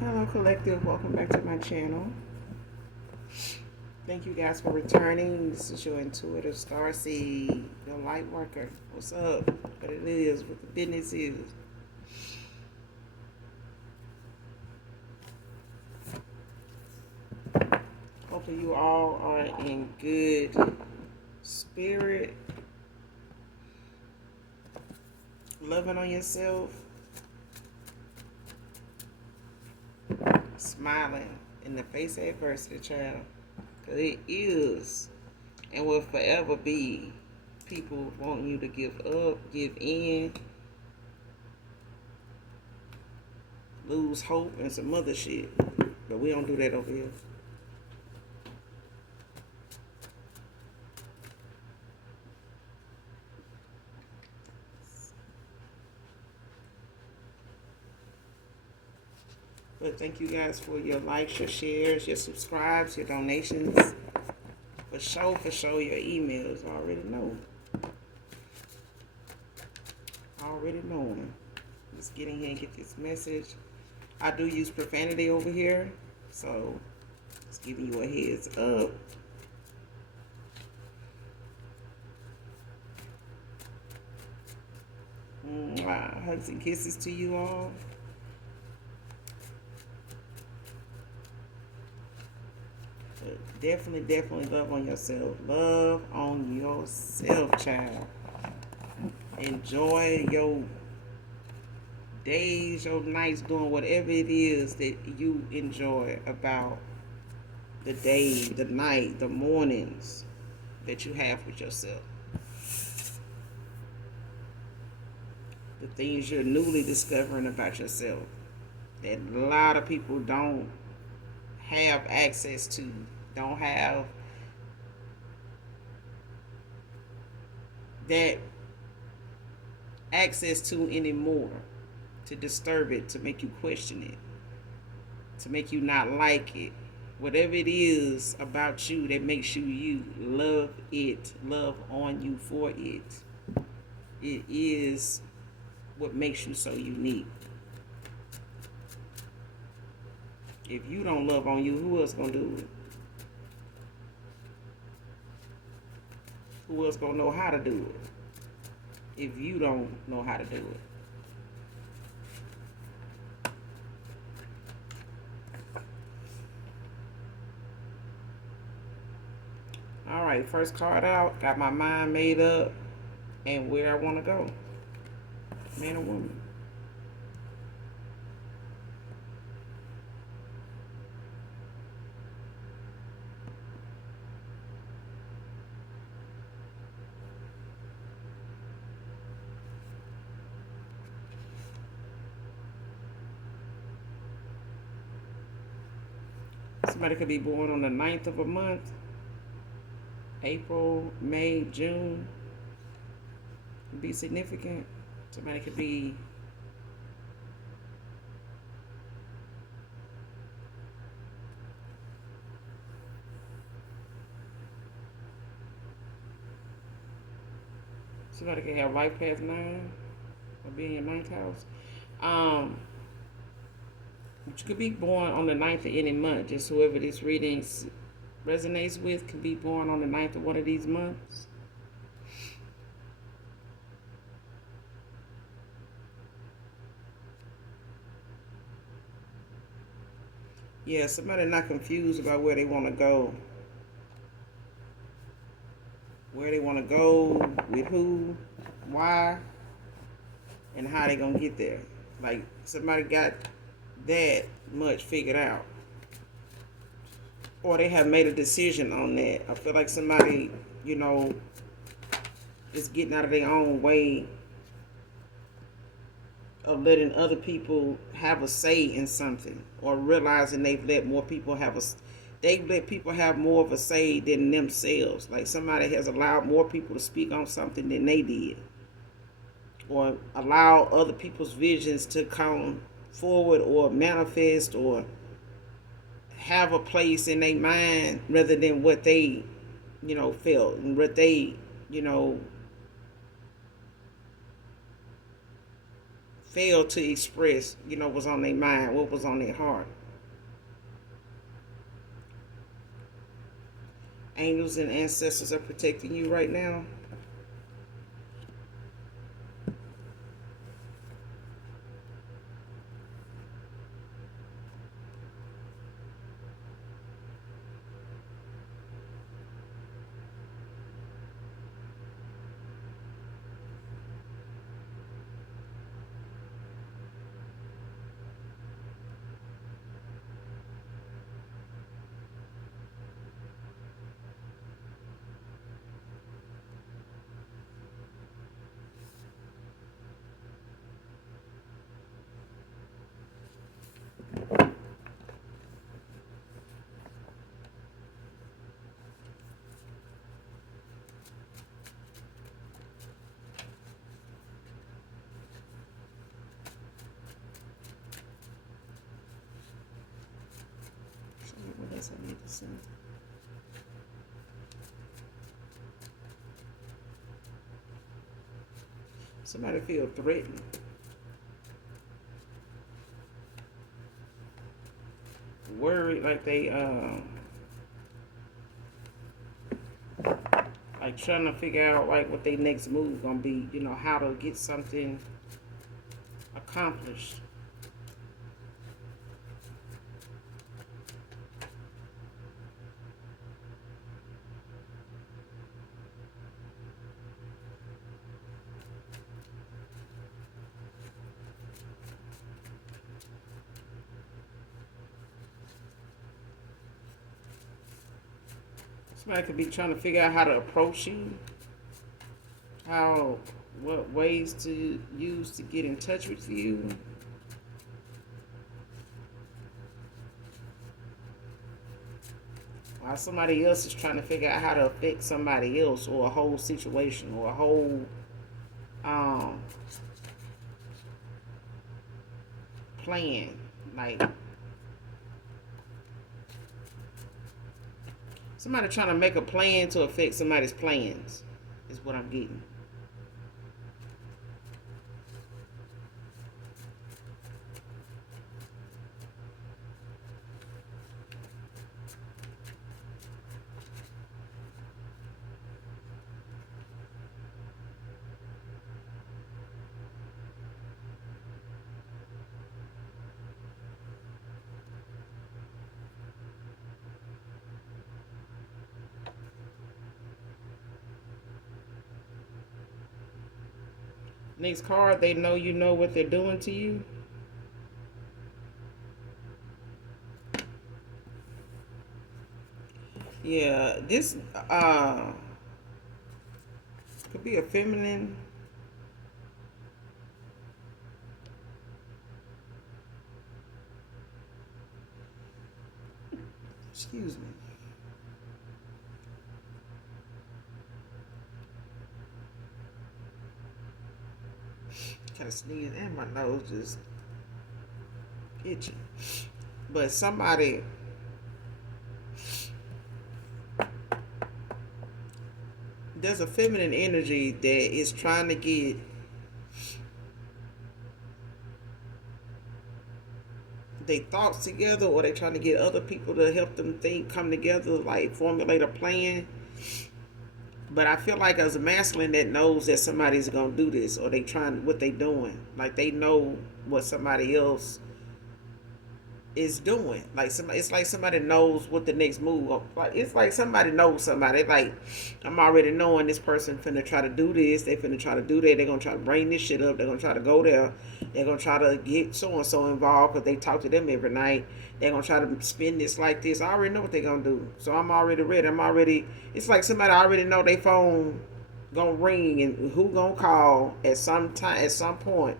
Hello, Collective. Welcome back to my channel. Thank you guys for returning. This is your intuitive starseed, your light worker. What's up? What it is, what the business is. Hopefully, you all are in good spirit, loving on yourself, smiling in the face of adversity, child. Because it is and will forever be people wanting you to give up, give in, lose hope, and some other shit. But we don't do that over here. But thank you guys for your likes, your shares, your subscribes, your donations. For sure, your emails. I already know. Already knowing. Just get in here and get this message. I do use profanity over here, so just giving you a heads up. Hugs and kisses to you all. But definitely love on yourself. Love on yourself, child. Enjoy your days, your nights, doing whatever it is that you enjoy about the day, the night, the mornings that you have with yourself. The things you're newly discovering about yourself that a lot of people don't have access to, don't have that access to anymore, to disturb it, to make you question it, to make you not like it. Whatever it is about you that makes you you, love it, love on you for it. It is what makes you so unique. If you don't love on you, who else gonna do it? Who else gonna know how to do it if you don't know how to do it? All right, first card out. Got my mind made up and where I want to go. Man or woman. Somebody could be born on the 9th of a month. April, May, June. Could be significant. Somebody could be somebody could have life path 9 or be in your 9th house. You could be born on the 9th of any month. Just whoever this reading resonates with could be born on the 9th of one of these months. Yeah, somebody not confused about where they want to go. Where they want to go, with who, why, and how they going to get there. Like, somebody got that much figured out. Or they have made a decision on that. I feel like somebody, is getting out of their own way of letting other people have a say in something, or realizing they've let people have more of a say than themselves. Like somebody has allowed more people to speak on something than they did, or allow other people's visions to come forward or manifest or have a place in their mind rather than what they felt and what they failed to express, was on their mind, what was on their heart. Angels and ancestors are protecting you right now. What else I need to send? Somebody feel threatened. Worried, like they like trying to figure out like what their next move gonna be, how to get something accomplished. Somebody could be trying to figure out how to approach you, what ways to use to get in touch with you. While somebody else is trying to figure out how to affect somebody else or a whole situation or a whole um, plan. Like somebody trying to make a plan to affect somebody's plans is what I'm getting. Next card, they know you know what they're doing to you. Yeah, this could be a feminine. Excuse me. Kind of sneezing and my nose just itching. But somebody, there's a feminine energy that is trying to get their thoughts together, or they're trying to get other people to help them think, come together, like formulate a plan. But I feel like as a masculine that knows that somebody's gonna do this, or they trying what they doing, like they know what somebody else is doing. Like somebody, it's like somebody knows what the next move. Like it's like somebody knows somebody. Like I'm already knowing this person finna try to do this. They finna try to do that. They're gonna try to bring this shit up. They're gonna try to go there. They're gonna try to get so and so involved because they talk to them every night. They're gonna try to spin this like this. I already know what they're gonna do. So I'm already ready. I'm already. It's like somebody already know their phone gonna ring and who gonna call at some time at some point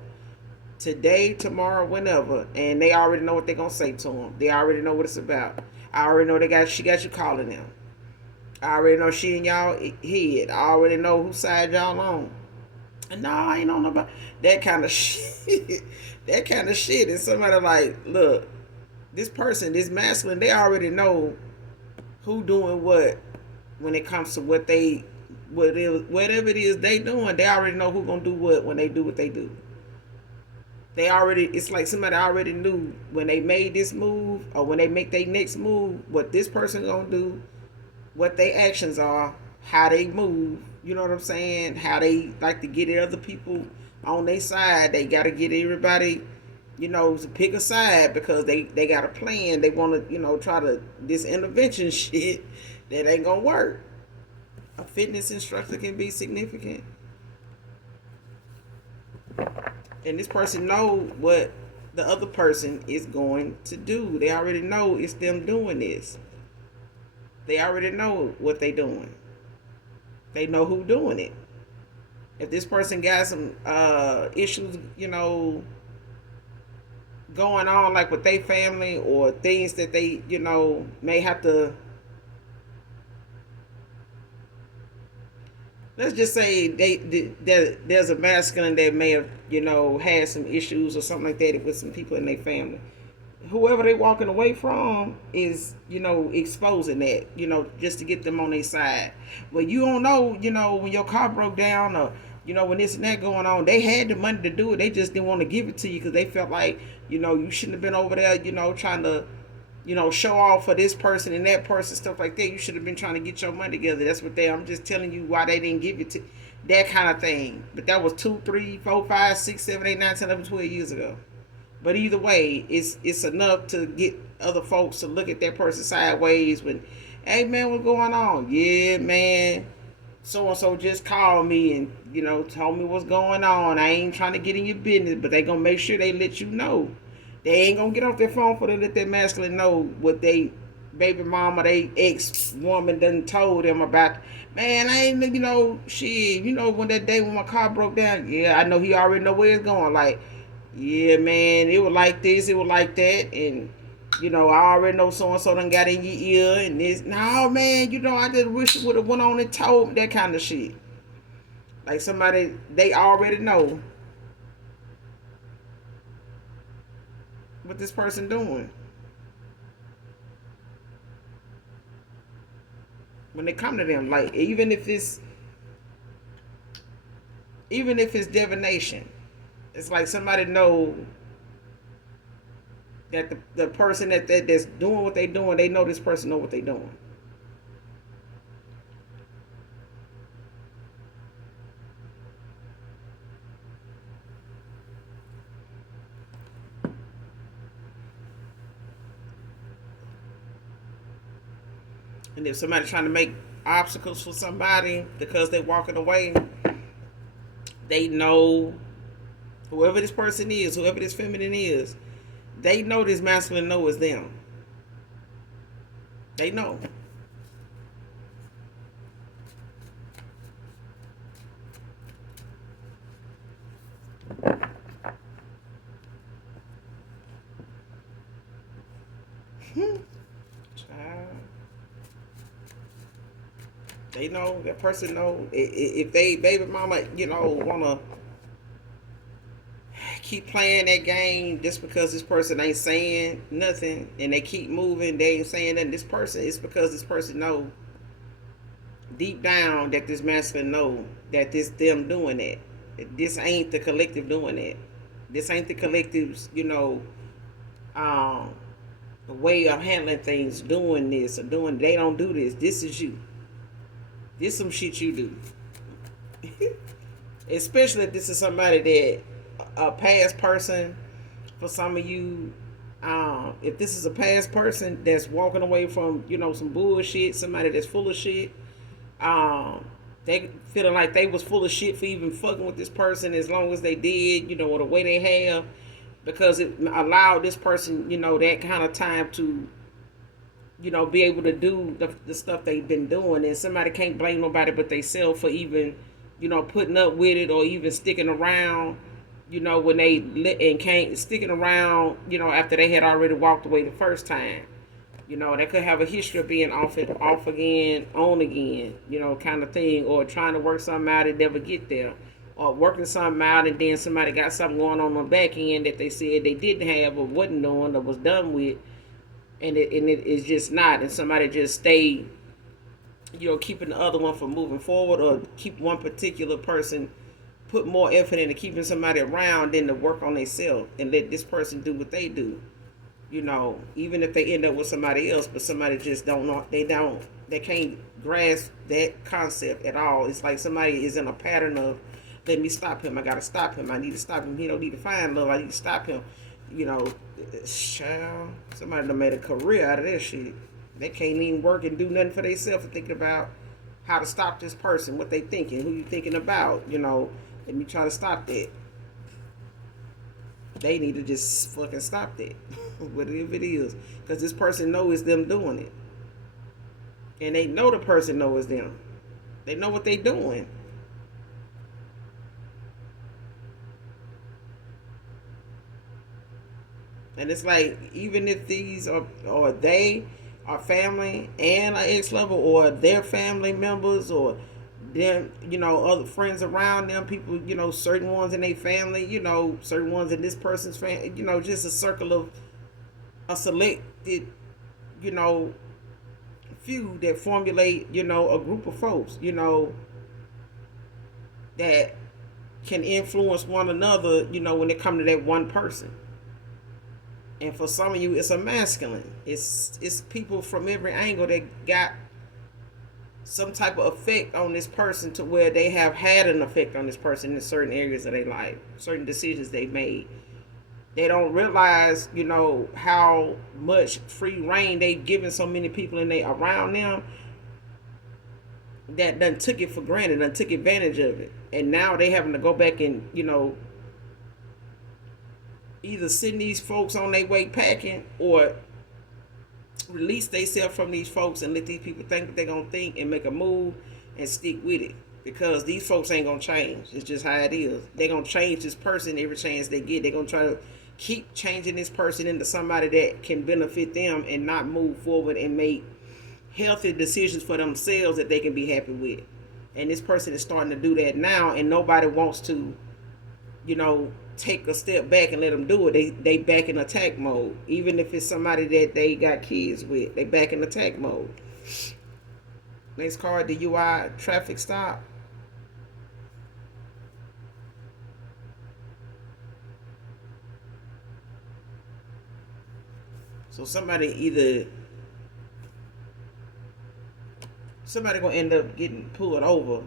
today, tomorrow, whenever, and they already know what they're gonna say to them. They already know what it's about. I already know she got you calling them. I already know she in y'all head. I already know whose side y'all on. And no, I ain't on nobody. That kind of shit. That kind of shit. And somebody like, look, this person, this masculine, they already know who doing what when it comes to whatever it is they doing. They already know who gonna do what when they do what they do. It's like somebody already knew when they made this move or when they make their next move what this person gonna do, what their actions are, how they move. You know what I'm saying? How they like to get other people on their side. They gotta get everybody, to pick a side because they got a plan. They want to, try to this intervention shit that ain't gonna work. A fitness instructor can be significant, and this person know what the other person is going to do. They already know it's them doing this. They already know what they doing. They know who doing it. If this person got some issues, going on like with their family or things that they, may have to, let's just say there's a masculine that may have, had some issues or something like that with some people in their family. Whoever they walking away from is, exposing that, just to get them on their side. But you don't know, when your car broke down or, when this and that going on, they had the money to do it. They just didn't want to give it to you because they felt like, you shouldn't have been over there, trying to, show off for this person and that person, stuff like that. You should have been trying to get your money together. That's what I'm just telling you why they didn't give it to that kind of thing. But that was 2, 3, 4, 5, 6, 7, 8, 9, 10, 11, 12 years ago. But either way, it's enough to get other folks to look at that person sideways when, hey man, what's going on? Yeah, man, so and so just called me and told me what's going on. I ain't trying to get in your business, but they gonna make sure they let you know. They ain't gonna get off their phone for to let that masculine know what they baby mama, they ex woman done told them about. Man, I ain't shit. When that day when my car broke down, yeah, I know he already know where it's going. Like, yeah, man, it was like this, it was like that, and I already know so and so done got in your ear and this. No, man, I just wish it would have went on and told me that kind of shit. Like somebody they already know what this person doing. When they come to them, like even if it's divination, it's like somebody know that the person that's doing what they doing, they know this person know what they doing. And if somebody trying to make obstacles for somebody because they walking away, they know whoever this person is, whoever this feminine is, they know this masculine know is them. They know. Child. They know, that person know if they baby mama, wanna keep playing that game just because this person ain't saying nothing and they keep moving, they ain't saying nothing. This person, it's because this person know deep down that this masculine know that this them doing it. This ain't the collective doing it. This ain't the collective's, um, way of handling things, doing this or doing. They don't do this. This is you. This some shit you do. Especially if this is somebody that a past person. For some of you, if this is a past person that's walking away from some bullshit, somebody that's full of shit, they feeling like they was full of shit for even fucking with this person as long as they did, or the way they have, because it allowed this person, that kind of time to, be able to do the stuff they've been doing. And somebody can't blame nobody but themselves for even, putting up with it or even sticking around, when they and can't sticking around, after they had already walked away the first time. They could have a history of being off again, on again, kind of thing, or trying to work something out and never get there, or working something out and then somebody got something going on the back end that they said they didn't have or wasn't doing or was done with, and it is just not, and somebody just stayed, keeping the other one from moving forward or keep one particular person put more effort into keeping somebody around than to work on themselves and let this person do what they do. Even if they end up with somebody else, but somebody just don't know, they can't grasp that concept at all. It's like somebody is in a pattern of, let me stop him. I gotta stop him. I need to stop him. He don't need to find love. I need to stop him. You know, child, somebody done made a career out of that shit. They can't even work and do nothing for themselves and thinking about how to stop this person, what they thinking, who you thinking about. Let me try to stop that. They need to just fucking stop that, whatever it is, because this person knows it's them doing it, and they know the person knows them. They know what they doing. And it's like, even if these are, or they are family and an ex-lover, or their family members, or them, other friends around them, people, certain ones in their family, certain ones in this person's family, just a circle of a selected, you know, few that formulate, a group of folks, that can influence one another, when it comes to that one person. And for some of you, it's a masculine. It's people from every angle that got some type of effect on this person, to where they have had an effect on this person in certain areas of their life, certain decisions they made. They don't realize, how much free reign they've given so many people and they around them, that done took it for granted, done took advantage of it. And now they having to go back and, either send these folks on their way packing, or release themselves from these folks and let these people think that they're going to think and make a move and stick with it. Because these folks ain't going to change. It's just how it is. They're going to change this person every chance they get. They're going to try to keep changing this person into somebody that can benefit them and not move forward and make healthy decisions for themselves that they can be happy with. And this person is starting to do that now, and nobody wants to, take a step back and let them do it. They back in attack mode. Even if it's somebody that they got kids with, they back in attack mode. Next card, the UI traffic stop. So somebody gonna end up getting pulled over,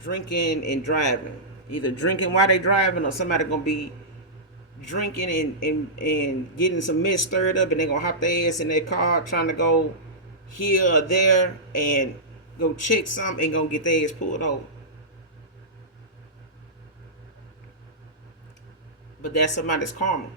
drinking and driving. Either drinking while they driving, or somebody gonna be drinking and getting some mess stirred up, and they gonna hop their ass in their car trying to go here or there and go check something, and gonna get their ass pulled over. But that's somebody's karma.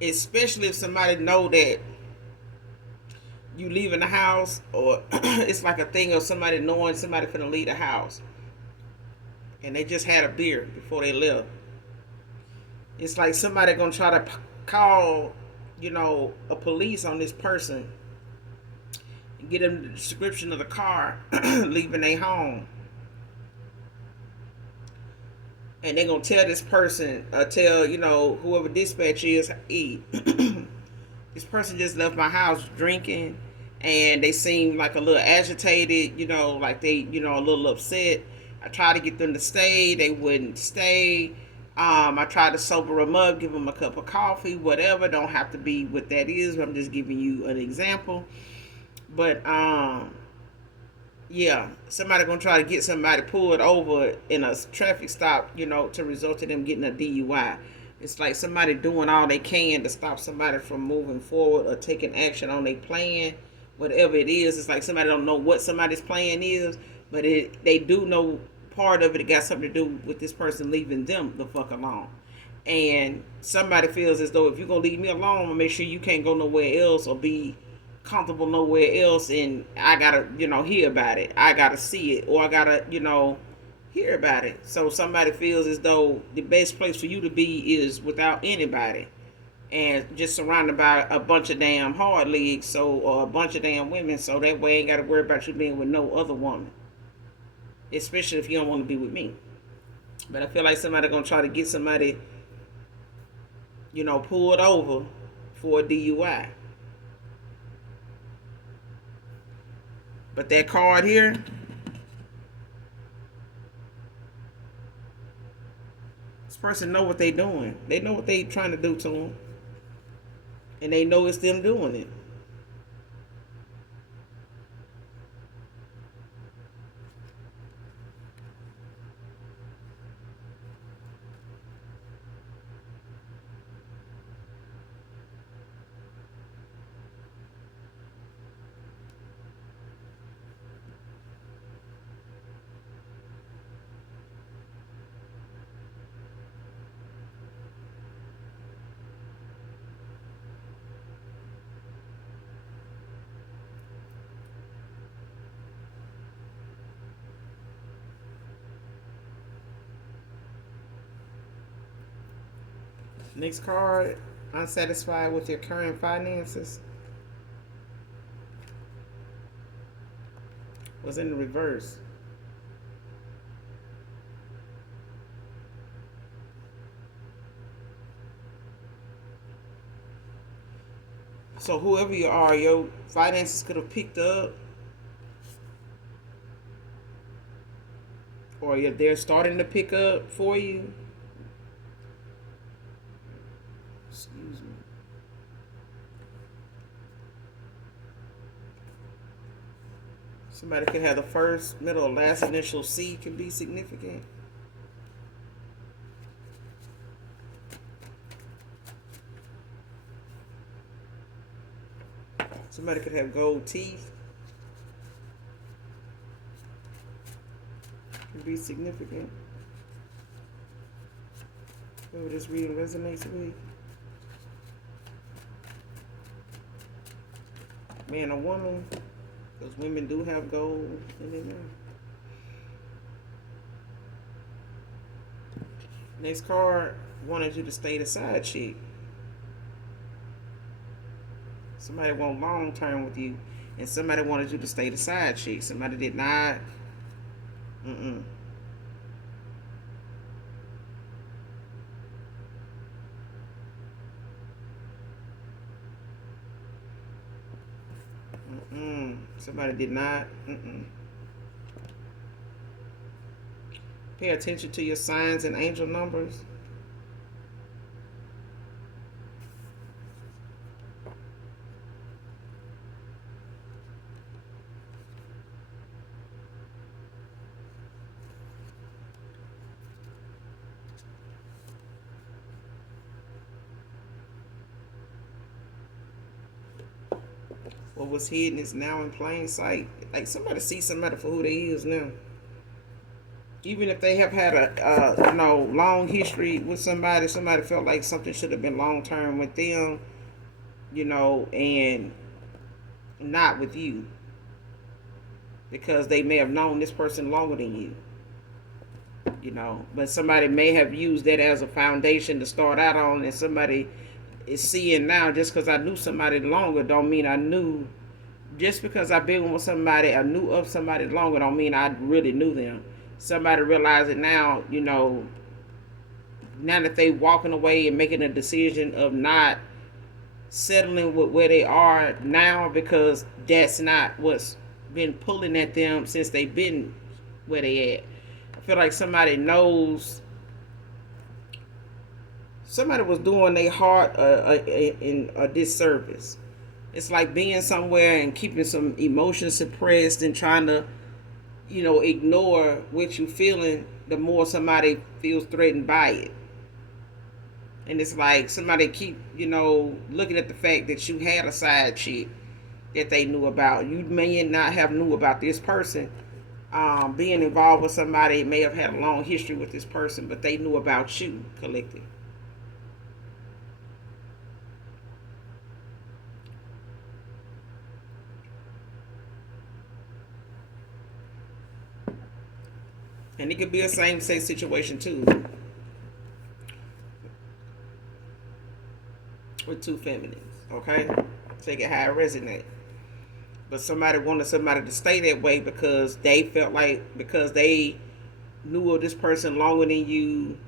Especially if somebody know that you leaving the house, or it's like a thing of somebody knowing somebody finna leave the house, and they just had a beer before they left. It's like somebody gonna try to call, a police on this person and get them the description of the car leaving their home. And they're gonna tell this person, tell whoever dispatch is, hey, this person just left my house drinking, and they seem like a little agitated, like they, a little upset. I tried to get them to stay, they wouldn't stay. I tried to sober them up, give them a cup of coffee, whatever. Don't have to be what that is. I'm just giving you an example. But yeah, somebody gonna try to get somebody pulled over in a traffic stop, to result to them getting a DUI. It's like somebody doing all they can to stop somebody from moving forward or taking action on their plan, whatever it is. It's like somebody don't know what somebody's plan is, but they do know part of it got something to do with this person leaving them the fuck alone. And somebody feels as though, if you're gonna leave me alone, I'm gonna make sure you can't go nowhere else or be comfortable nowhere else, and I gotta, hear about it. I gotta see it, or I gotta, hear about it. So somebody feels as though the best place for you to be is without anybody, and just surrounded by a bunch of damn hard legs, or a bunch of damn women, so that way I ain't gotta worry about you being with no other woman. Especially if you don't want to be with me. But I feel like somebody gonna try to get somebody pulled over for a DUI. But that card here, this person know what they doing. They know what they trying to do to them, and they know it's them doing it. Next card, unsatisfied with your current finances, was in the reverse. So whoever you are, your finances could have picked up, or they're starting to pick up for you. Excuse me. Somebody could have the first, middle, or last initial C can be significant. Somebody could have gold teeth. Can be significant. Whoever this reading resonates with. Man or woman. Because women do have gold in their mouth. Next card wanted you to stay the side chick. Somebody want long term with you, and somebody wanted you to stay the side chick. Somebody did not. Mm-mm. Somebody did not. Pay attention to your signs and angel numbers. What was hidden is now in plain sight. Like somebody see somebody for who they is now. Even if they have had a long history with somebody felt like something should have been long term with them, and not with you, because they may have known this person longer than you. But somebody may have used that as a foundation to start out on, and somebody is seeing now, just because I knew somebody longer don't mean I knew. Just because I've been with somebody, I knew of somebody longer don't mean I really knew them. Somebody realize it now, now that they walking away and making a decision of not settling with where they are now, because that's not what's been pulling at them since they've been where they at. I feel like somebody knows somebody was doing their heart in a disservice. It's like being somewhere and keeping some emotions suppressed and trying to, ignore what you're feeling. The more somebody feels threatened by it, and it's like somebody keep, looking at the fact that you had a side chick that they knew about. You may not have knew about this person being involved with somebody. May have had a long history with this person, but they knew about you, collective. And it could be a same-sex situation too, with two feminines. Okay, take it how it resonates. But somebody wanted somebody to stay that way because they felt like, because they knew of this person longer than you.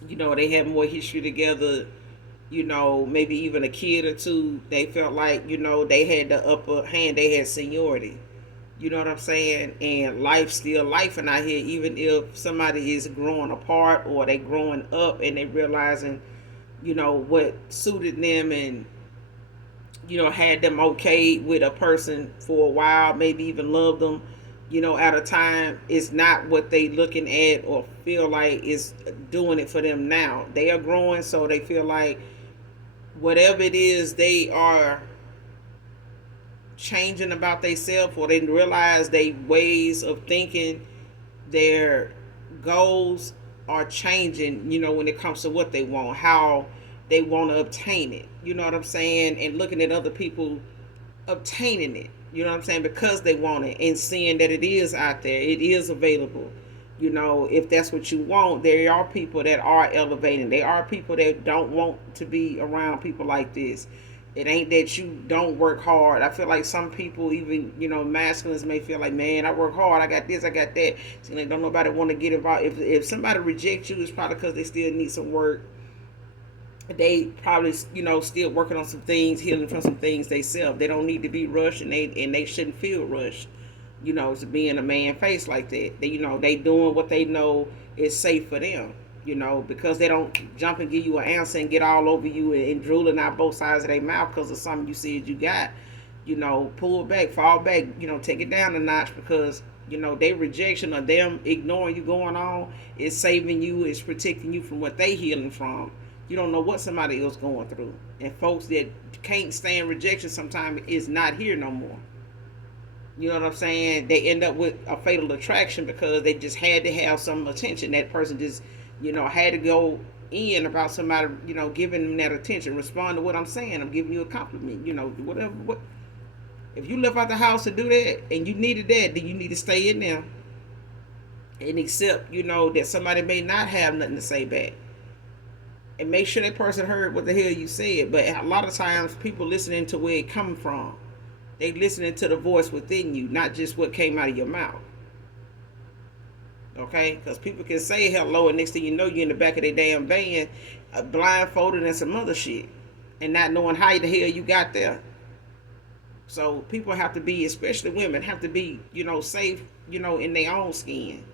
They had more history together. maybe even a kid or two, they felt like, they had the upper hand, they had seniority. You know what I'm saying? And life still life and out here, even if somebody is growing apart or they growing up and they realizing, what suited them and, had them okay with a person for a while, maybe even loved them, at a time, is not what they looking at or feel like is doing it for them now. They are growing, so they feel like whatever it is they are changing about themselves, or they realize they ways of thinking, their goals are changing, when it comes to what they want, how they want to obtain it. You know what I'm saying? And looking at other people obtaining it, because they want it and seeing that it is out there, it is available. If that's what you want, there are people that are elevating. There are people that don't want to be around people like this. It ain't that you don't work hard. I feel like some people, even, masculines, may feel like, man, I work hard, I got this, I got that. So like, don't nobody want to get involved. If somebody rejects you, it's probably because they still need some work. They probably, still working on some things, healing from some things themselves. They don't need to be rushed, and they shouldn't feel rushed, to be in a man face like that. They doing what they know is safe for them, because they don't jump and give you an answer and get all over you and drooling out both sides of their mouth because of something you said you got. Pull back, fall back, take it down a notch, because their rejection or them ignoring you going on is saving you, is protecting you from what they healing from. You don't know what somebody else going through. And folks that can't stand rejection sometimes is not here no more. You know what I'm saying? They end up with a fatal attraction because they just had to have some attention. That person just, had to go in about somebody, giving them that attention. Respond to what I'm saying. I'm giving you a compliment. Whatever. If you left out the house to do that and you needed that, then you need to stay in there and accept, that somebody may not have nothing to say back. And make sure that person heard what the hell you said. But a lot of times people listening to where it come from. They listening to the voice within you, not just what came out of your mouth. Okay? Because people can say hello, and next thing you know, you're in the back of their damn van, blindfolded and some other shit, and not knowing how the hell you got there. So people have to be, especially women, have to be, safe, in their own skin.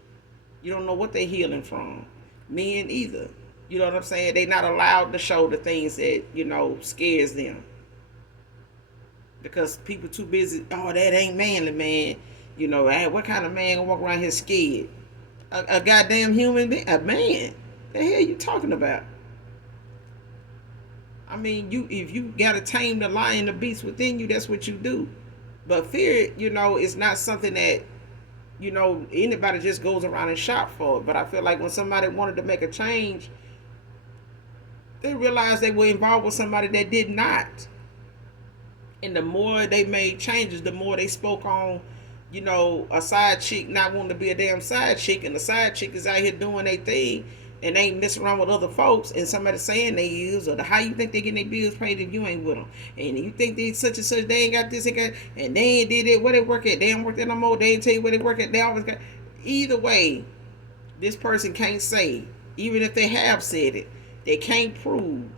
You don't know what they're healing from. Men either. You know what I'm saying? They're not allowed to show the things that, scares them. Because people too busy, oh, that ain't manly, man. What kind of man gonna walk around here scared? A goddamn human being, a man. The hell you talking about? I mean, if you gotta tame the lion, the beast within you, that's what you do. But fear, is not something that, anybody just goes around and shop for. But I feel like when somebody wanted to make a change, they realized they were involved with somebody that did not. And the more they made changes, the more they spoke on, a side chick not wanting to be a damn side chick, and the side chick is out here doing their thing and they ain't messing around with other folks, and somebody saying they is, or how you think they getting their bills paid if you ain't with them, and you think they such and such, they ain't got this, and they ain't did it, where they work at, they don't work there no more, they ain't tell you where they work at, they always got. Either way, this person can't say, even if they have said it, they can't prove.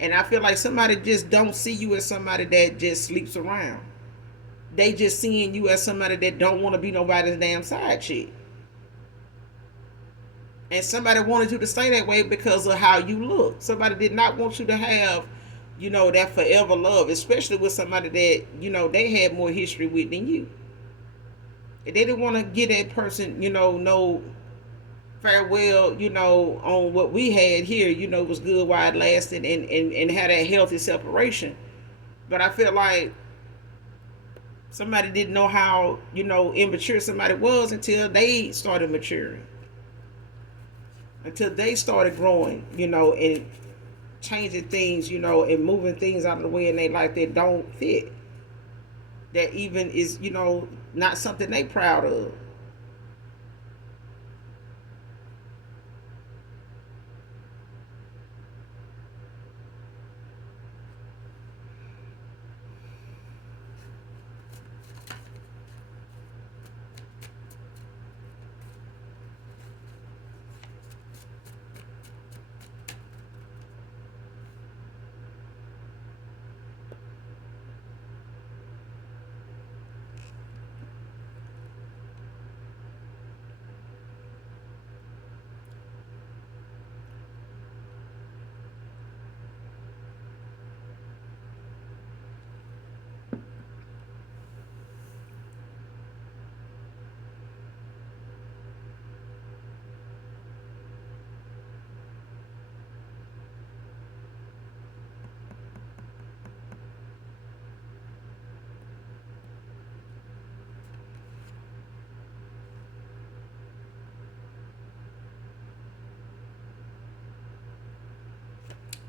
And I feel like somebody just don't see you as somebody that just sleeps around. They just seeing you as somebody that don't want to be nobody's damn side chick. And somebody wanted you to stay that way because of how you look. Somebody did not want you to have, that forever love, especially with somebody that, they had more history with than you. And they didn't want to get that person, no farewell, on what we had here, was good while it lasted, and had a healthy separation. But I feel like somebody didn't know how, immature somebody was until they started maturing. Until they started growing, and changing things, and moving things out of the way in their life that don't fit. That even is, not something they proud of.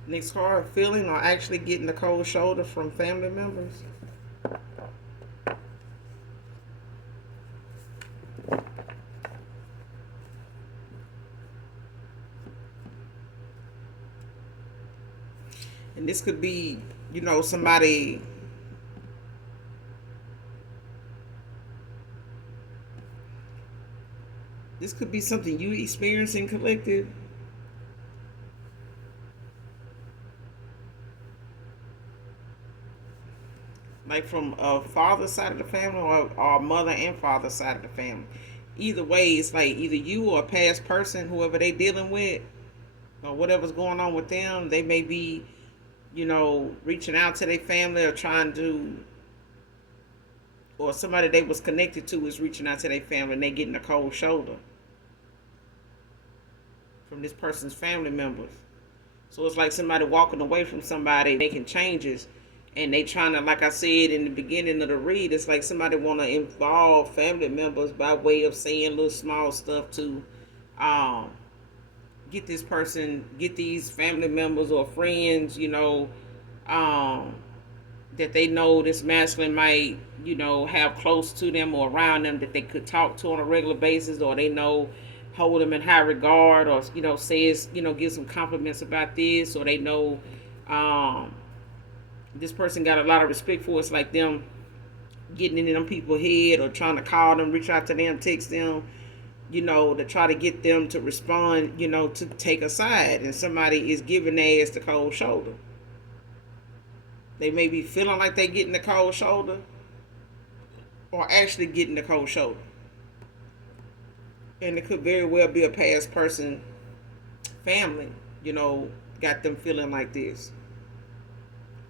Next card, feeling or actually getting the cold shoulder from family members. And this could be, somebody. This could be something you experience in collective. Like from a father's side of the family or mother and father's side of the family. Either way, it's like either you or a past person, whoever they dealing with, or whatever's going on with them, they may be, reaching out to their family or trying to, or somebody they was connected to is reaching out to their family and they getting a cold shoulder from this person's family members. So it's like somebody walking away from somebody, making changes, and they trying to, like I said in the beginning of the read, it's like somebody want to involve family members by way of saying little small stuff to um, get this person, get these family members or friends, um, that they know this masculine might, have close to them or around them that they could talk to on a regular basis, or they know hold them in high regard, or says, give some compliments about this, or they know um, this person got a lot of respect for. It's like them getting in them people's head or trying to call them, reach out to them, text them, to try to get them to respond, to take a side, and somebody is giving their ass the cold shoulder. They may be feeling like they getting the cold shoulder or actually getting the cold shoulder. And it could very well be a past person family, got them feeling like this.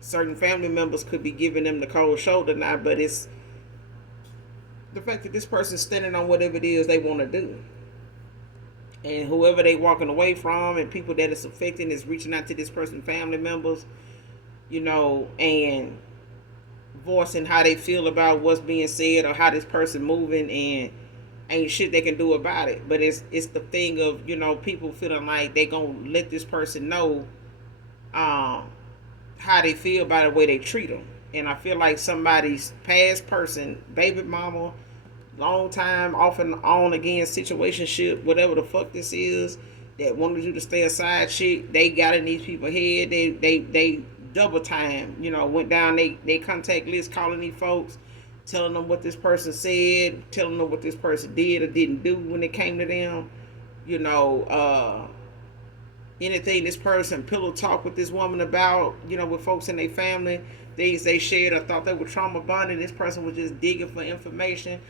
Certain family members could be giving them the cold shoulder now, but it's the fact that this person's standing on whatever it is they want to do. And whoever they walking away from and people that it's affecting is reaching out to this person's family members, and voicing how they feel about what's being said or how this person moving, and ain't shit they can do about it. But it's the thing of, people feeling like they gonna let this person know how they feel about the way they treat them. And I feel like somebody's past person, baby mama, long time off and on again situationship, whatever the fuck this is, that wanted you to stay aside shit, they got in these people's head. They double time, went down they contact list, calling these folks, telling them what this person said, telling them what this person did or didn't do when it came to them. You know, anything this person pillow talk with this woman about, with folks in their family, things they shared or thought they were trauma bonding. This person was just digging for information,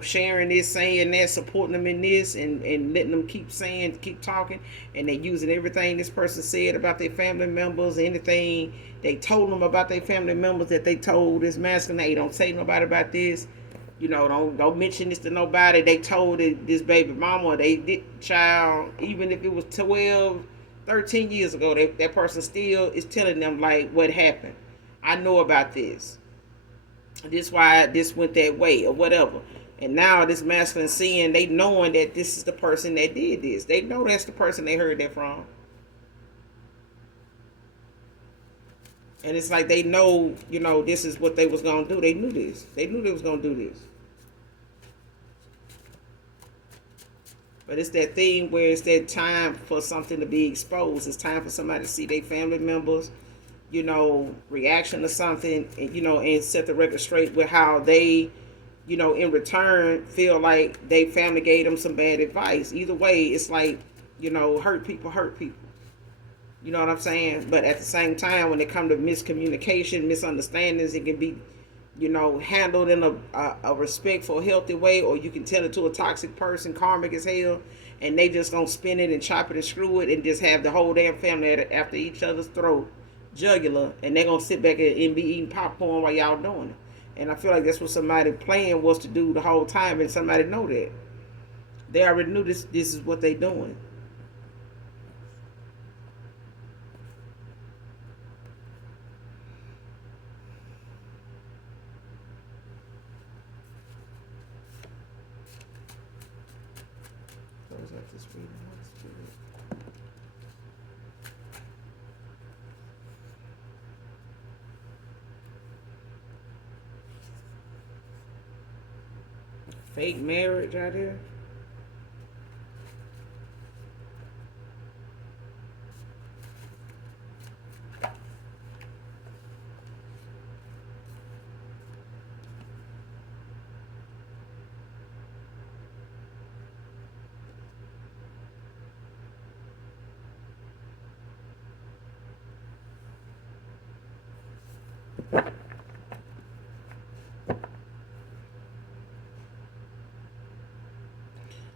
sharing this, saying that, supporting them in this, and letting them keep saying, keep talking, and they using everything this person said about their family members, anything they told them about their family members that they told this masculine, hey, don't say nobody about this, don't mention this to nobody. They told this baby mama, they did child, even if it was 12, 13 years ago, that person still is telling them like what happened. I know about this. This why this went that way or whatever. And now this masculine seeing, they knowing that this is the person that did this. They know that's the person they heard that from. And it's like they know, this is what they was gonna do. They knew this. They knew they was gonna do this. But it's that thing where it's that time for something to be exposed. It's time for somebody to see their family members, reaction to something, and, and set the record straight with how they, in return feel like they family gave them some bad advice. Either way, it's like, hurt people hurt people. You know what I'm saying? But at the same time, when it comes to miscommunication, misunderstandings, it can be, handled in a respectful, healthy way, or you can tell it to a toxic person, karmic as hell, and they just gonna spin it and chop it and screw it and just have the whole damn family after each other's throat, jugular, and they're gonna sit back and be eating popcorn while y'all doing it. And I feel like that's what somebody plan was to do the whole time, and somebody know that. They already knew this is what they doing. Close out this reading. Fake marriage out here.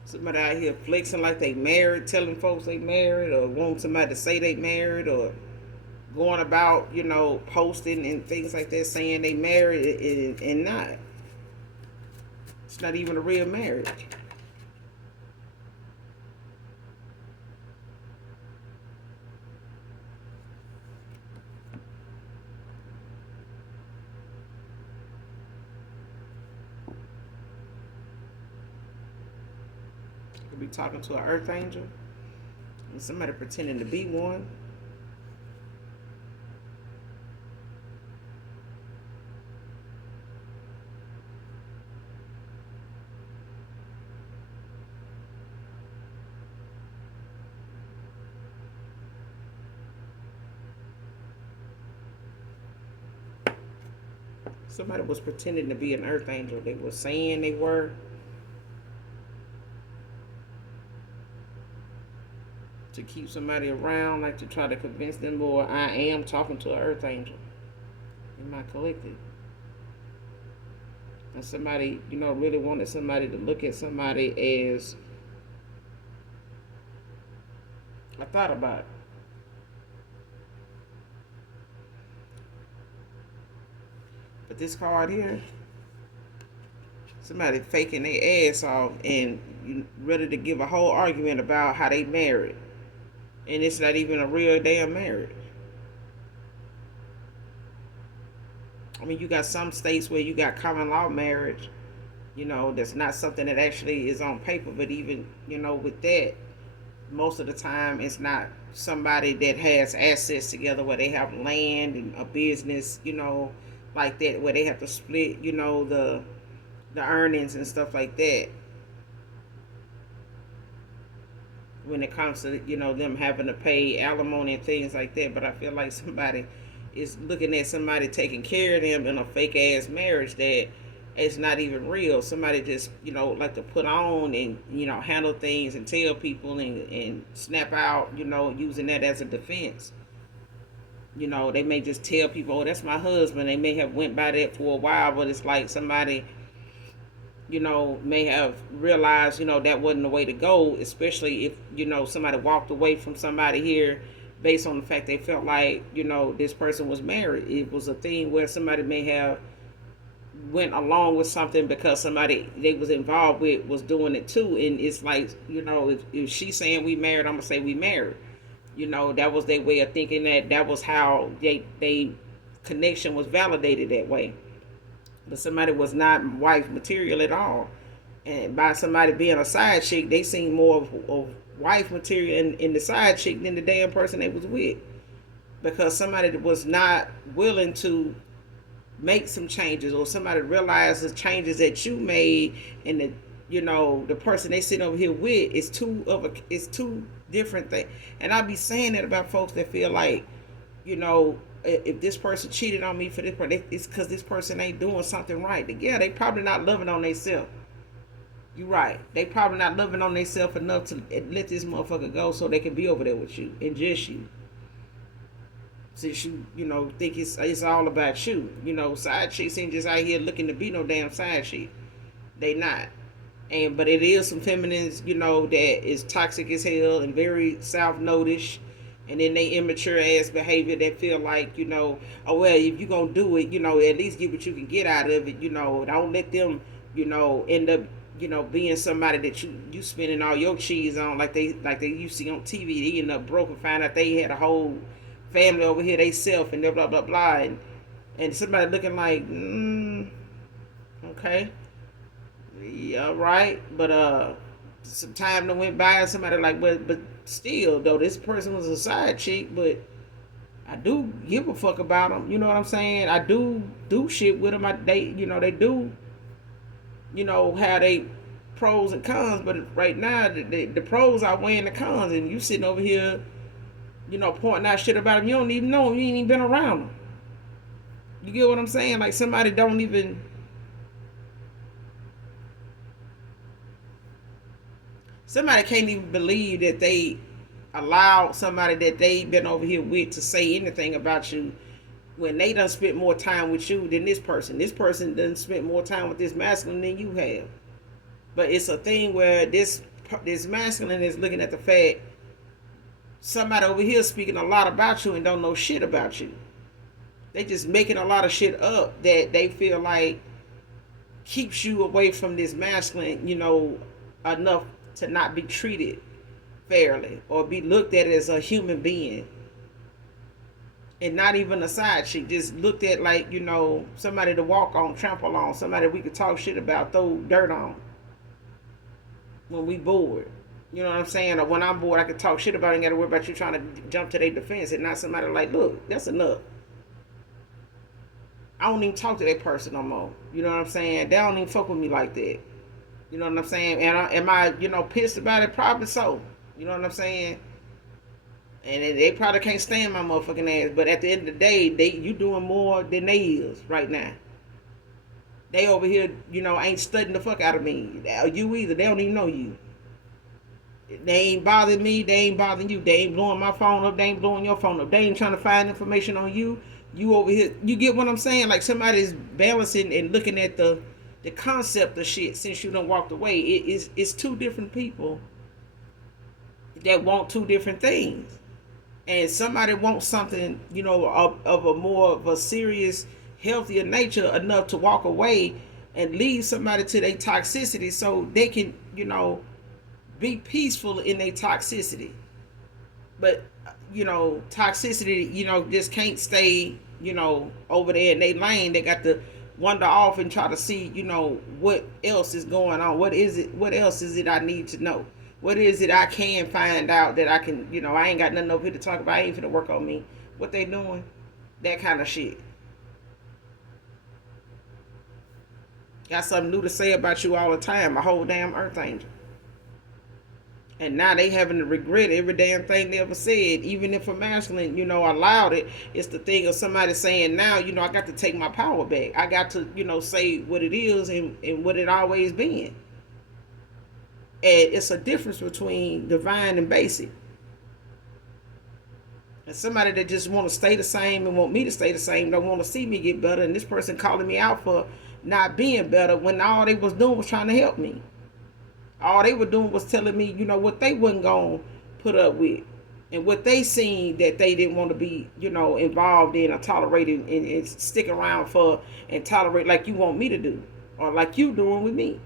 Somebody out here flexing like they married, telling folks they married, or want somebody to say they married, or going about, posting and things like that, saying they married and not. It's not even a real marriage. Could be talking to an earth angel, and somebody pretending to be one. Somebody was pretending to be an earth angel. They were saying they were. To keep somebody around, like to try to convince them, or I am talking to an earth angel in my collective. And somebody, really wanted somebody to look at somebody as, I thought about it. But this card here, somebody faking their ass off and ready to give a whole argument about how they married. And it's not even a real damn marriage. I mean, you got some states where you got common law marriage, that's not something that actually is on paper, but even, with that, most of the time it's not somebody that has assets together where they have land and a business, like that, where they have to split, the earnings and stuff like that. When it comes to them having to pay alimony and things like that, but I feel like somebody is looking at somebody taking care of them in a fake ass marriage that it's not even real. Somebody just like to put on and handle things and tell people and snap out, using that as a defense. They may just tell people, oh, that's my husband. They may have went by that for a while, but it's like somebody may have realized, that wasn't the way to go, especially if, somebody walked away from somebody here based on the fact they felt like, this person was married. It was a thing where somebody may have went along with something because somebody they was involved with was doing it too. And it's like, if she's saying we married, I'm going to say we married. That was their way of thinking, that was how they connection was validated that way. But somebody was not wife material at all. And by somebody being a side chick, they seen more of wife material in the side chick than the damn person they was with. Because somebody was not willing to make some changes, or somebody realized the changes that you made, and the person they sitting over here with is two different things. And I be saying that about folks that feel like, if this person cheated on me for this part, it's because this person ain't doing something right. Yeah, they probably not loving on themselves. You right. They probably not loving on themselves enough to let this motherfucker go so they can be over there with you and just you. Since you, think it's all about you. Side chicks ain't just out here looking to be no damn side chick. They not. But it is some feminines, that is toxic as hell and very self-notice. And then they immature ass behavior that feel like, oh well, if you gonna do it, at least get what you can get out of it. Don't let them, end up, being somebody that you spending all your cheese on, like they you see on TV. They end up broke and find out they had a whole family over here, they self and blah blah blah blah, and somebody looking like, okay, yeah, right, but some time that went by and somebody like, but still though, this person was a side chick, but I do give a fuck about them. You know what I'm saying? I do shit with them. They do how they pros and cons, but right now the pros are weighing the cons, and you sitting over here, pointing out shit about them. You don't even know them. You ain't even been around them. You get what I'm saying? Like somebody can't even believe that they allowed somebody that they been over here with to say anything about you when they done spent more time with you than this person. This person done spent more time with this masculine than you have. But it's a thing where this masculine is looking at the fact somebody over here speaking a lot about you and don't know shit about you. They just making a lot of shit up that they feel like keeps you away from this masculine, enough to not be treated fairly or be looked at as a human being and not even a side chick, just looked at like, somebody to walk on, trample on, somebody we could talk shit about, throw dirt on when we bored. You know what I'm saying? Or when I'm bored, I can talk shit about it and got to worry about you trying to jump to their defense and not somebody like, look, that's enough. I don't even talk to that person no more. You know what I'm saying? They don't even fuck with me like that. You know what I'm saying? And am I, pissed about it? Probably so. You know what I'm saying? And they probably can't stand my motherfucking ass. But at the end of the day, you doing more than they is right now. They over here, ain't studying the fuck out of me. You either. They don't even know you. They ain't bothering me. They ain't bothering you. They ain't blowing my phone up. They ain't blowing your phone up. They ain't trying to find information on you. You over here. You get what I'm saying? Like somebody's balancing and looking at the concept of shit since you done walked away. It's two different people that want two different things. And somebody wants something, of a more of a serious, healthier nature enough to walk away and leave somebody to their toxicity so they can, be peaceful in their toxicity. But, toxicity, just can't stay, over there in their lane. They got to wander off and try to see, what else is going on. What else is it I need to know? What is it I can find out that I can, I ain't got nothing over here to talk about. I ain't finna work on me. What they doing? That kind of shit. Got something new to say about you all the time. A whole damn earth angel. And now they having to regret every damn thing they ever said. Even if a masculine, allowed it. It's the thing of somebody saying now, I got to take my power back. I got to, say what it is and what it always been. And it's a difference between divine and basic. And somebody that just want to stay the same and want me to stay the same, don't want to see me get better, and this person calling me out for not being better when all they was doing was trying to help me. All they were doing was telling me, what they wasn't going to put up with. And what they seen that they didn't want to be, involved in or tolerated and stick around for and tolerate like you want me to do. Or like you doing with me.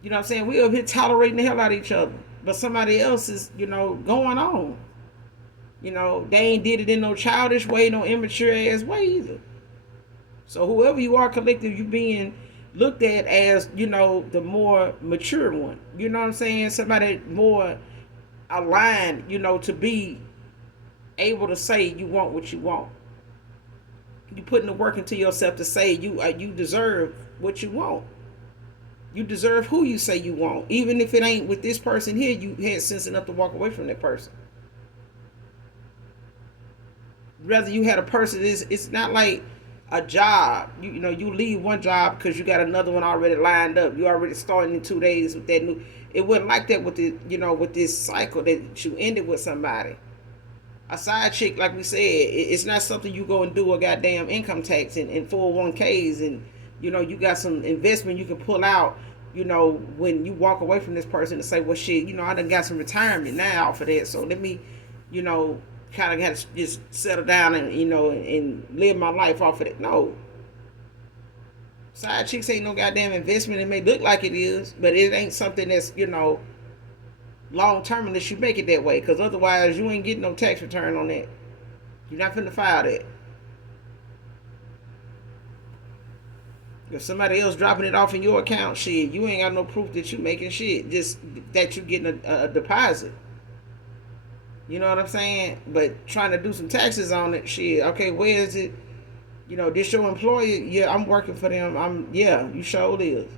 You know what I'm saying? We over here tolerating the hell out of each other. But somebody else is, going on. They ain't did it in no childish way, no immature ass way either. So whoever you are collective, you being looked at as, the more mature one. You know what I'm saying? Somebody more aligned, to be able to say you want what you want. You putting the work into yourself to say you deserve what you want. You deserve who you say you want. Even if it ain't with this person here, you had sense enough to walk away from that person. Rather you had a person, it's not like a job. You leave one job because you got another one already lined up. You already starting in 2 days with that new. It wasn't like that with the, with this cycle that you ended with somebody. A side chick, like we said, it's not something you go and do a goddamn income tax and 401ks and you got some investment you can pull out, when you walk away from this person and say, well, shit, I done got some retirement now off of that. So let me, kind of have to just settle down and, and live my life off of it. No. Side chicks ain't no goddamn investment. It may look like it is, but it ain't something that's, long term unless you make it that way. Because otherwise, you ain't getting no tax return on that. You're not finna file that. If somebody else dropping it off in your account, shit, you ain't got no proof that you making shit. Just that you getting a deposit. You know what I'm saying? But trying to do some taxes on it, shit. Okay, where is it? This your employer? Yeah, I'm working for them. Yeah, you sure is.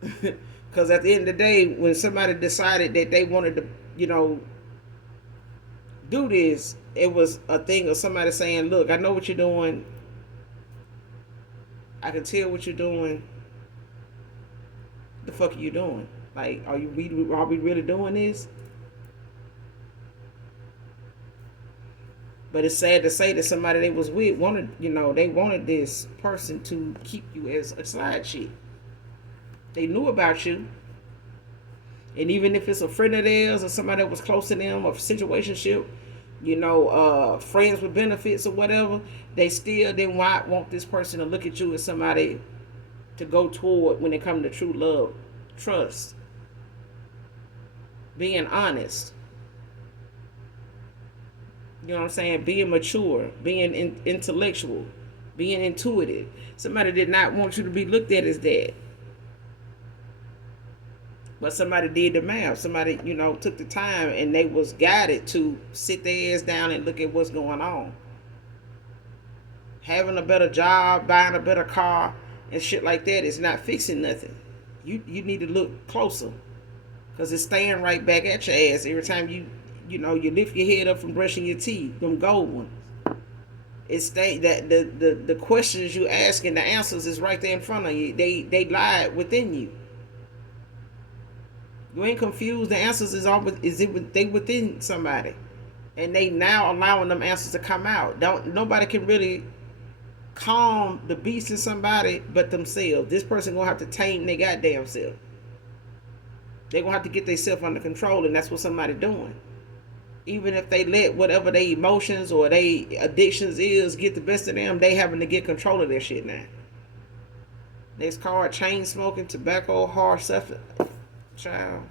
Because at the end of the day, when somebody decided that they wanted to, you know, do this, it was a thing of somebody saying, "Look, I know what you're doing. I can tell what you're doing. The fuck are you doing? Like, are we really doing this?" But it's sad to say that somebody they was with wanted, they wanted this person to keep you as a side chick. They knew about you, and even if it's a friend of theirs or somebody that was close to them or situationship, friends with benefits or whatever, they still didn't want this person to look at you as somebody to go toward when it comes to true love, trust, being honest. You know what I'm saying? Being mature, being intellectual, being intuitive. Somebody did not want you to be looked at as that. But somebody did the math. Somebody, took the time and they was guided to sit their ass down and look at what's going on. Having a better job, buying a better car, and shit like that is not fixing nothing. You need to look closer. Because it's staying right back at your ass every time you lift your head up from brushing your teeth, them gold ones. It's that the questions you ask and the answers is right there in front of you. They lie within you. You ain't confused. The answers they within somebody, and they now allowing them answers to come out. Nobody can really calm the beast in somebody but themselves. This person gonna have to tame their goddamn self. They gonna have to get themselves under control, and that's what somebody doing. Even if they let whatever their emotions or their addictions is get the best of them, they having to get control of their shit now. Next card, chain smoking, tobacco, hard substance. Child.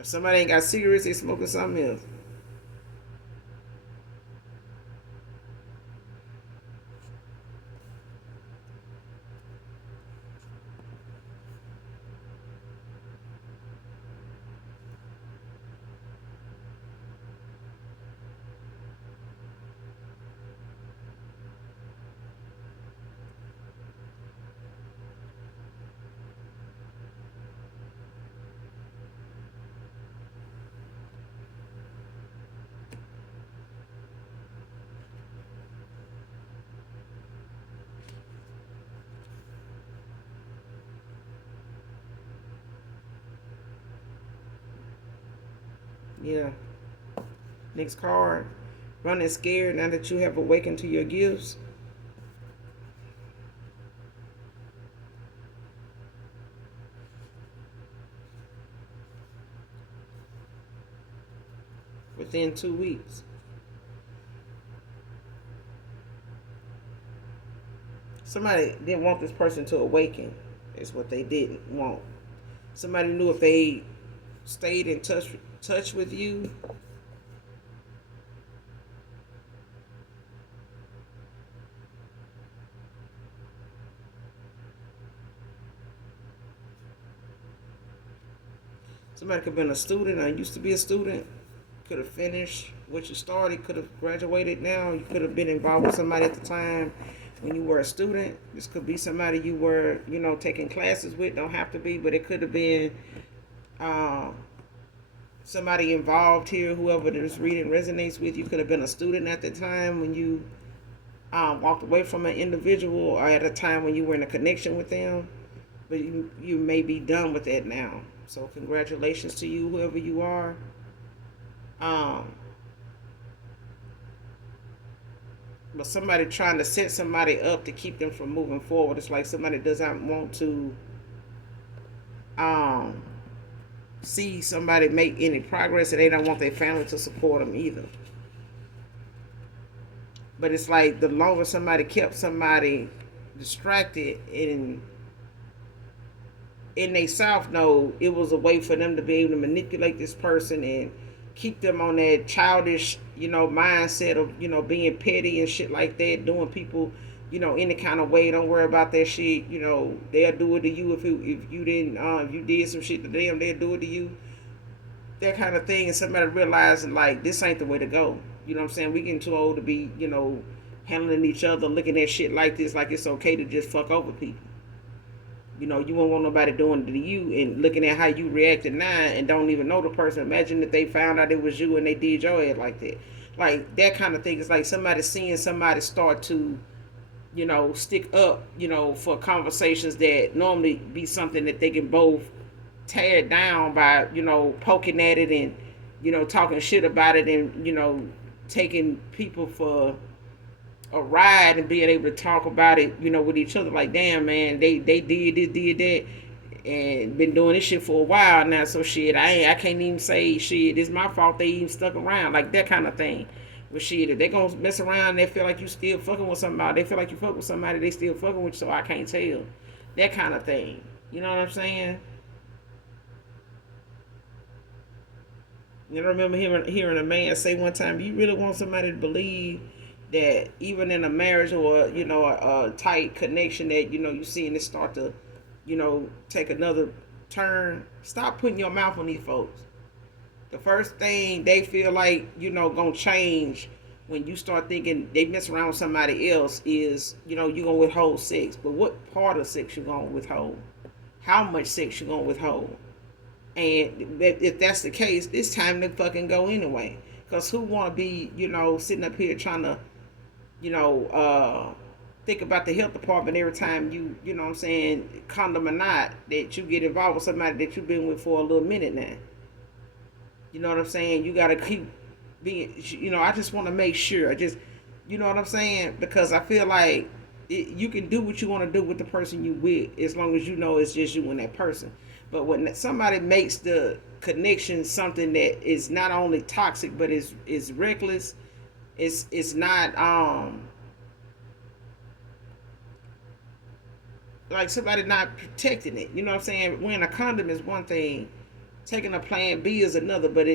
If somebody ain't got cigarettes, they smoking something else. Yeah. Next card. Running scared now that you have awakened to your gifts. Within 2 weeks. Somebody didn't want this person to awaken. Is what they didn't want. Somebody knew if they stayed in touch with you, somebody could have been a student or used to be a student, could have finished what you started, could have graduated now. You could have been involved with somebody at the time when you were a student. This could be somebody you were, taking classes with. Don't have to be, but it could have been somebody involved here. Whoever this reading resonates with, you could have been a student at the time when you walked away from an individual, or at a time when you were in a connection with them. But you may be done with that now. So congratulations to you, whoever you are. But somebody trying to set somebody up to keep them from moving forward. It's like somebody doesn't want to see somebody make any progress, and they don't want their family to support them either. But it's like the longer somebody kept somebody distracted in they south node, it was a way for them to be able to manipulate this person and keep them on that childish, mindset of, being petty and shit like that, doing people, any kind of way. Don't worry about that shit. They'll do it to you if you didn't, if you did some shit to them, they'll do it to you. That kind of thing. And somebody realizing like this ain't the way to go. You know what I'm saying? We getting too old to be, handling each other, looking at shit like this, like it's okay to just fuck over people. You know, you won't want nobody doing it to you and looking at how you reacted now and don't even know the person. Imagine if they found out it was you and they did your ass like that. Like that kind of thing. It's like somebody seeing somebody start to, stick up, for conversations that normally be something that they can both tear it down by, poking at it and, talking shit about it and, taking people for a ride and being able to talk about it, with each other. Like, damn, man, they did this, did that, and been doing this shit for a while now. So shit, I can't even say shit. It's my fault they even stuck around, like that kind of thing. But shit, if they gonna mess around, they feel like you still fucking with somebody. They feel like you fuck with somebody, they still fucking with you. So I can't tell. That kind of thing. You know what I'm saying? You know, I remember hearing a man say one time, "You really want somebody to believe that even in a marriage or a tight connection that you seeing it start to take another turn? Stop putting your mouth on these folks. The first thing they feel like gonna change when you start thinking they mess around with somebody else is you gonna withhold sex. But what part of sex you gonna withhold? How much sex you gonna withhold? And if that's the case, it's time to fucking go anyway. Because who want to be, sitting up here trying to, you know, uh, think about the health department every time you know what I'm saying, condom or not, that you get involved with somebody that you've been with for a little minute now. You know what I'm saying? You got to keep being, I just want to make sure. You know what I'm saying? Because I feel like you can do what you want to do with the person you with as long as you know it's just you and that person. But when somebody makes the connection something that is not only toxic but is reckless, it's not like somebody not protecting it. You know what I'm saying? Wearing a condom is one thing, taking a plan B is another. But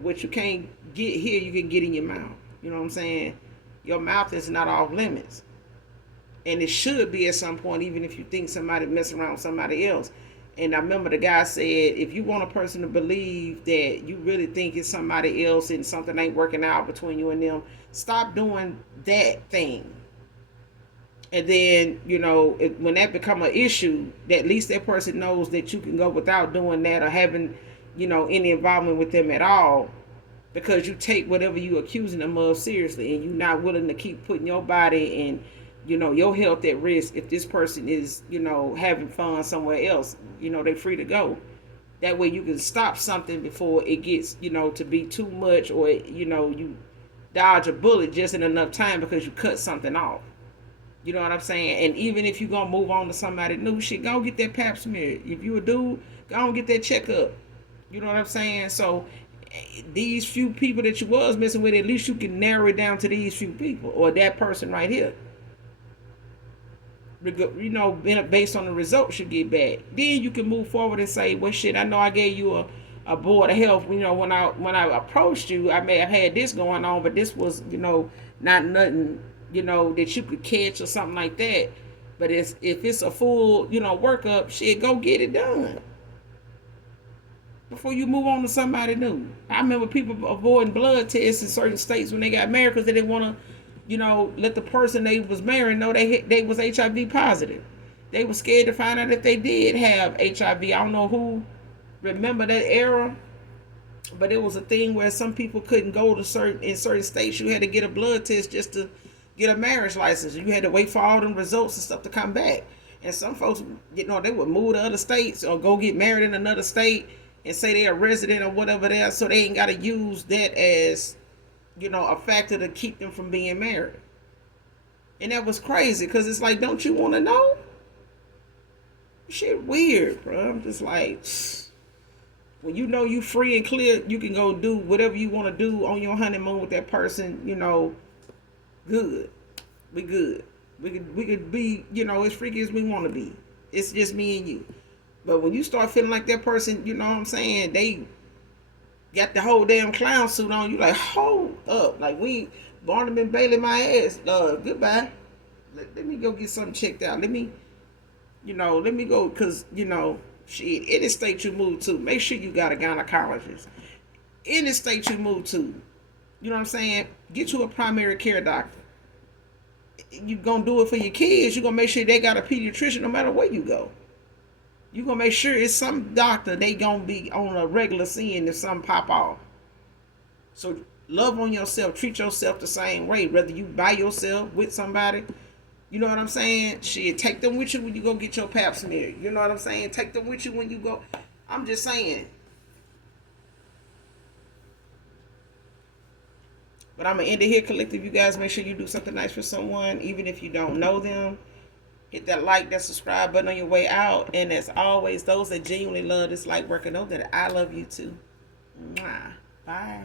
what you can't get here, you can get in your mouth. You know what I'm saying? Your mouth is not off limits, and it should be at some point, even if you think somebody messing around with somebody else. And I remember the guy said, if you want a person to believe that you really think it's somebody else and something ain't working out between you and them, stop doing that thing. And then, when that become an issue, that at least that person knows that you can go without doing that or having, any involvement with them at all, because you take whatever you accusing them of seriously, and you're not willing to keep putting your body and your health at risk. If this person is having fun somewhere else, they're free to go. That way you can stop something before it gets to be too much, or you dodge a bullet just in enough time because you cut something off. You know what I'm saying? And even if you're gonna move on to somebody new, shit, go get that pap smear. If you a dude, go and get that checkup. You know what I'm saying? So these few people that you was messing with, at least you can narrow it down to these few people or that person right here. Based on the results you get back, then you can move forward and say, well, shit, I know I gave you a board of health. When I approached you, I may have had this going on, but this was not nothing that you could catch or something like that. But if it's a full workup, shit, go get it done before you move on to somebody new. I remember people avoiding blood tests in certain states when they got married because they didn't want to let the person they was marrying know they was HIV positive. They were scared to find out if they did have HIV. I don't know who remember that era, but it was a thing where some people couldn't go to certain states. You had to get a blood test just to get a marriage license. You had to wait for all them results and stuff to come back. And some folks, they would move to other states or go get married in another state and say they're a resident or whatever they are, so they ain't got to use that as a factor to keep them from being married. And that was crazy because it's like, don't you want to know? Shit weird, bro. I'm just like, when you free and clear, you can go do whatever you want to do on your honeymoon with that person, good. We good. We could be, as freaky as we want to be. It's just me and you. But when you start feeling like that person, you know what I'm saying, they got the whole damn clown suit on, you like, hold up. Like, Barnum and Bailey my ass. Goodbye. Let me go get something checked out. Let me go, because, shit, any state you move to, make sure you got a gynecologist. Any state you move to, you know what I'm saying, get you a primary care doctor. You gonna do it for your kids. You gonna make sure they got a pediatrician no matter where you go. You gonna make sure it's some doctor they gonna be on a regular seeing if something pop off. So love on yourself. Treat yourself the same way. Whether you by yourself with somebody, you know what I'm saying? Shit, take them with you when you go get your pap smear. You know what I'm saying? Take them with you when you go. I'm just saying. But I'm gonna end it here, collective. You guys make sure you do something nice for someone, even if you don't know them. Hit that like, that subscribe button on your way out. And as always, those that genuinely love this light work, know that I love you too. Mwah. Bye.